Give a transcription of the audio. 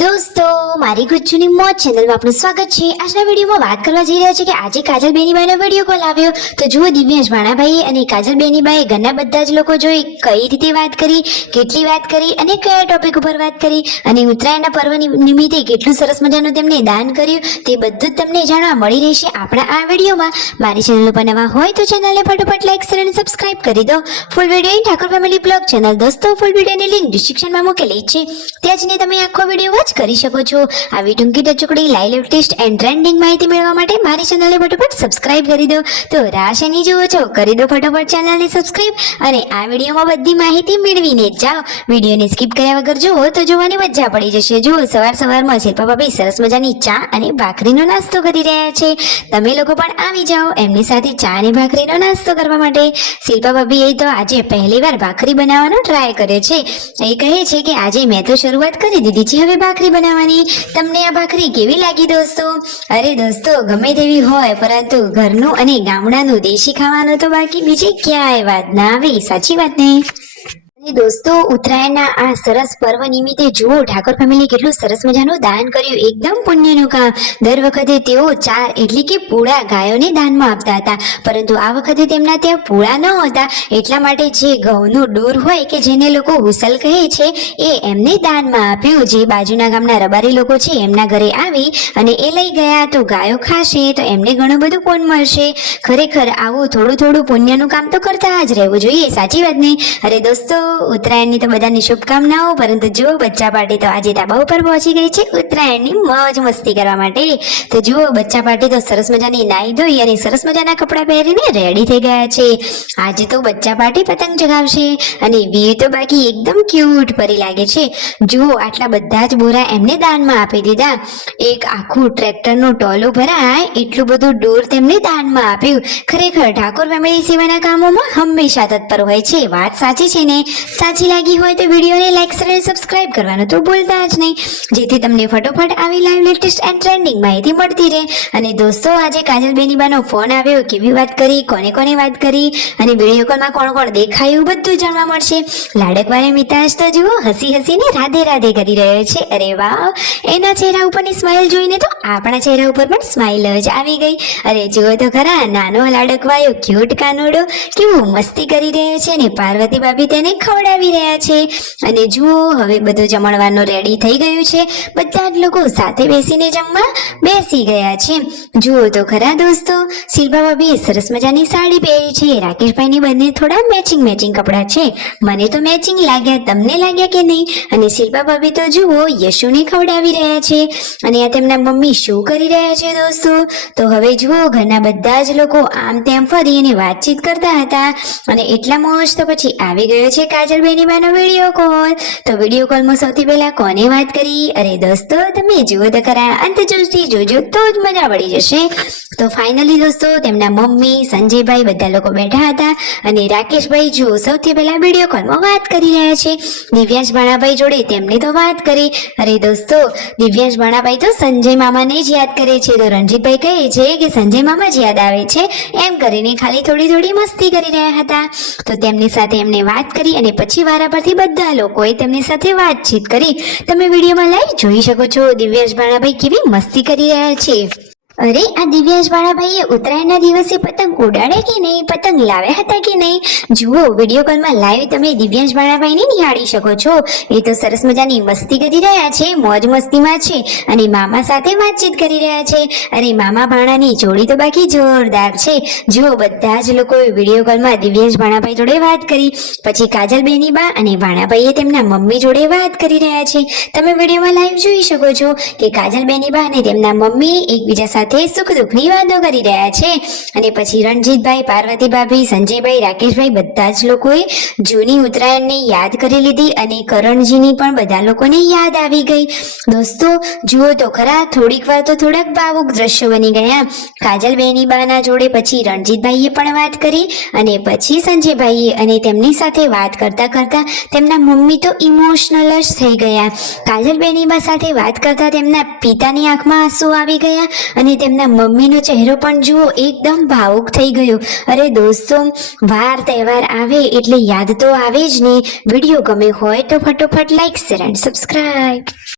દોસ્તો, મારી ગુજ્જુની મોજ ચેનલમાં આપનું સ્વાગત છે। આજના વિડીયોમાં વાત કરવા જઈ રહ્યા છે કે આજે કાજલ બેનીબાઈનો વિડીયો કોલ આવ્યો તો જુઓ દિવ્યાંશ ભાણાભાઈ અને કાજલ બેનીબાઈએ ઘરના બધા જ લોકો જોઈ કઈ રીતે વાત કરી, કેટલી વાત કરી અને કયા ટોપિક ઉપર વાત કરી અને ઉત્તરાયણના પર્વ નિમિત્તે કેટલું સરસ મજાનું તેમને દાન કર્યું તે બધું જ તમને જાણવા મળી રહેશે આપણા આ વિડીયોમાં। મારી ચેનલ પર નવા હોય તો ચેનલને ફટાફટ લાઈક શેર અને સબસ્ક્રાઇબ કરી દો। Full video Thakor family blog channel દોસ્તો ફૂલ વિડીયોની લિંક ડિસ્ક્રિપ્શનમાં મૂકેલી છે, ત્યાં જઈને તમે આખો વિડીયો કરી શકો છો। આવી ટૂંકી ટચુકડી લાઈવ લેટેસ્ટ એન્ડ ટ્રેન્ડિંગ માહિતી મેળવવા માટે મારી ચેનલને ફટાફટ સબસ્ક્રાઇબ કરી દો। તો રાહ શેની જુઓ છો, કરી દો ફટાફટ ચેનલને સબસ્ક્રાઇબ અને આ વિડીયોમાં બધી માહિતી મેળવીને જાઓ। વિડીયોને સ્કીપ કર્યા વગર જુઓ તો જોવાની મજા પડી જશે। જુઓ સવારમાં શિલ્પા ભાભી સરસ મજાની ચા અને ભાખરીનો નાસ્તો કરી રહ્યા છે, તમે લોકો પણ આવી જાઓ એમની સાથે ચા અને ભાખરીનો નાસ્તો કરવા માટે। શિલ્પા ભાભીએ તો આજે પહેલીવાર ભાખરી બનાવવાનો ટ્રાય કર્યો છે। એ કહે છે કે આજે મેં તો શરૂઆત કરી દીધી છે હવે ભાખરી બનાવવાની। તમને આ ભાખરી કેવી લાગી દોસ્તો? અરે દોસ્તો, ગમે તેવી હોય પરંતુ ઘરનું અને ગામડાનું દેશી ખાવાનું તો બાકી બીજી ક્યાંય વાત ના આવે, સાચી વાત ને? દોસ્તો, ઉત્તરાયણના આ સરસ પર્વ નિમિત્તે જુઓ ઠાકોર ફેમિલી કેટલું સરસ મજાનું દાન કર્યું, એકદમ પુણ્યનું કામ। દર વખતે તેઓ 4 એટલે કે પૂળા ગાયોને દાનમાં આપતા હતા, પરંતુ આ વખતે તેમના ત્યાં પૂળા ન હતા એટલા માટે જે ઘઉંનો ડોર હોય કે જેને લોકો હુસલ કહે છે એ એમને દાનમાં આપ્યું। જે બાજુના ગામના રબારી લોકો છે એમના ઘરે આવી અને એ લઈ ગયા તો ગાયો ખાશે તો એમને ઘણું બધું પુણ્ય મળશે। ખરેખર આવું થોડું થોડું પુણ્યનું કામ તો કરતા જ રહેવું જોઈએ, સાચી વાત ને? અરે દોસ્તો, ઉત્તરાયણની તો બધાની શુભકામનાઓ, પરંતુ જુઓ બચ્ચા પાર્ટી તો આજે ધાબા ઉપર પહોંચી ગઈ છે ઉત્તરાયણની મોજ મસ્તી કરવા માટે। તો જુઓ બચ્ચા પાર્ટી તો સરસ મજાની નાઈ ધોઈ અને સરસ મજાના કપડાં પહેરીને રેડી થઈ ગયા છે। આજે તો બચ્ચા પાર્ટી પતંગ ચગાવશે અને વીર તો બાકી એકદમ ક્યુટ પરી લાગે છે। જુઓ આટલા બધા જ બોરા એમને દાનમાં આપી દીધા, એક આખું ટ્રેક્ટરનું ટોલું ભરાય એટલું બધું ડોર તેમને દાનમાં આપ્યું। ખરેખર ઠાકોર ફેમિલી સેવાના કામોમાં હંમેશા તત્પર હોય છે, વાત સાચી છે ને? સાચી લાગી હોય તો વિડીયોને લાઈક શેર અને સબસ્ક્રાઇબ કરવાનું તો ભૂલતા જ નહીં, જેથી તમને ફટોફટ આવી લાઈવ લેટેસ્ટ એન્ડ ટ્રેન્ડિંગ માહિતી મળતી રહે। અને દોસ્તો, આજે કાજલ બેનીબાનો ફોન આવ્યો, કેવી વાત કરી, કોને કોને વાત કરી અને વિડીયો કોલમાં કોણ કોણ દેખાયું બધું જાણવા મળશે। લાડકવાળા મિતાજ તો જુઓ હસી હસીને રાધે રાધે કરી રહ્યો છે। અરે વાહ, એના ચહેરા ઉપરની સ્માઇલ જોઈને તો આપણા ચહેરા ઉપર પણ સ્માઇલ જ આવી ગઈ। અરે જુઓ તો ખરા, નાનો લાડકવાયો ક્યુટ કાનુડો કેવું મસ્તી કરી રહ્યો છે ને પાર્વતી ભાભી તેને ખવડાવી રહ્યા છે। અને જુઓ હવે બધું જમણવાનું રેડી થઈ ગયું છે, બધા જ લોકો સાથે બેસીને જમવા બેસી ગયા છે। જુઓ તો ખરા દોસ્તો, શિલ્પા ભાભીએ સરસ મજાની સાડી પહેરી છે, રાકેશભાઈની બંને થોડા મેચિંગ કપડાં છે, મને તો મેચિંગ લાગ્યા, તમને લાગ્યા કે નહીં? અને શિલ્પા ભાભી તો જુઓ યશુને ખવડાવી રહ્યા છે અને આ તેમના મમ્મી શું કરી રહ્યા છે દોસ્તો? તો હવે જુઓ ઘરના બધા જ લોકો આમ તેમ ફરી અને વાતચીત કરતા હતા અને એટલા મોજ તો પછી આવી ગયો છે કાજલ બેનીબાનો વિડીયો કોલ। તો વિડીયો કોલમાં સૌથી પહેલા કોને વાત કરી? અરે દોસ્તો, તમે જુઓ તો ખરા, અંત સુધી જોજો તો જ મજા પડી જશે। તો ફાઇનલી દોસ્તો, તેમના મમ્મી સંજયભાઈ બધા લોકો બેઠા હતા અને રાકેશભાઈ જુઓ સૌથી પહેલા વિડીયો કોલમાં વાત કરી રહ્યા છે દિવ્યાંશ ભાણાભાઈ જોડે, તેમણે તો વાત કરી। અરે દોસ્તો, દિવ્યાંશ ભાણાભાઈ તો સંજય મામાને જ યાદ કરે છે, તો રણજીતભાઈ કહે છે કે સંજય મામા જ યાદ આવે છે એમ કરીને ખાલી થોડી મસ્તી કરી રહ્યા હતા। તો તેમની સાથે એમને વાત કરી અને પછી વારા પરથી બધા લોકોએ તેમની સાથે વાતચીત કરી। તમે વિડીયોમાં લાઈવ જોઈ શકો છો દિવ્યાંશ ભાણાભાઈ કેવી મસ્તી કરી રહ્યા છે। અરે આ દિવ્યાંશ ભાણાભાઈએ ઉત્તરાયણના દિવસે પતંગ ઉડાડે કે નહીં, પતંગ લાવ્યા હતા કે નહીં? જુઓ વિડીયો કોલમાં લાઈવ તમે દિવ્યાંશ ભાણાભાઈને નિહાળી શકો છો, એ તો સરસ મજાની મસ્તી કરી રહ્યા છે, મોજ મસ્તીમાં છે અને મામા સાથે વાતચીત કરી રહ્યા છે। અરે મામા ભાણાની જોડી તો બાકી જોરદાર છે। જુઓ બધા જ લોકોએ વિડીયો કોલમાં દિવ્યાંશ ભાણાભાઈ જોડે વાત કરી, પછી કાજલ બેનીબા અને ભાણાભાઈએ તેમના મમ્મી જોડે વાત કરી રહ્યા છે। તમે વિડીયોમાં લાઈવ જોઈ શકો છો કે કાજલ બેનીબા અને તેમના મમ્મી એકબીજા સાથે સુખ દુઃખની વાતો કરી રહ્યા છે। અને પછી રણજીતભાઈ, પાર્વતી ભાભી, સંજયભાઈ, રાકેશભાઈ બધા જ લોકોએ જૂની ઉત્તરાયણને યાદ કરી લીધી અને કરણજીની પણ બધા લોકોને યાદ આવી ગઈ। દોસ્તો જુઓ તો ખરા, થોડીક વાર તો થોડાક ભાવુક દ્રશ્યો બની ગયા કાજલ બેનીબાના જોડે, પછી રણજીતભાઈએ પણ વાત કરી અને પછી સંજયભાઈએ, અને તેમની સાથે વાત કરતા કરતા તેમના મમ્મી તો ઇમોશનલ જ થઈ ગયા। કાજલ બેનીબા સાથે વાત કરતા તેમના પિતાની આંખમાં આંસુ આવી ગયા અને તેમના મમ્મીનો ચહેરો પણ જુઓ એકદમ ભાવુક થઈ ગયો। અરે દોસ્તો, વાર તહેવાર આવે એટલે યાદ તો આવે જ ને। વિડીયો ગમે હોય તો ફટોફટ લાઈક શેર એન્ડ સબસ્ક્રાઇબ।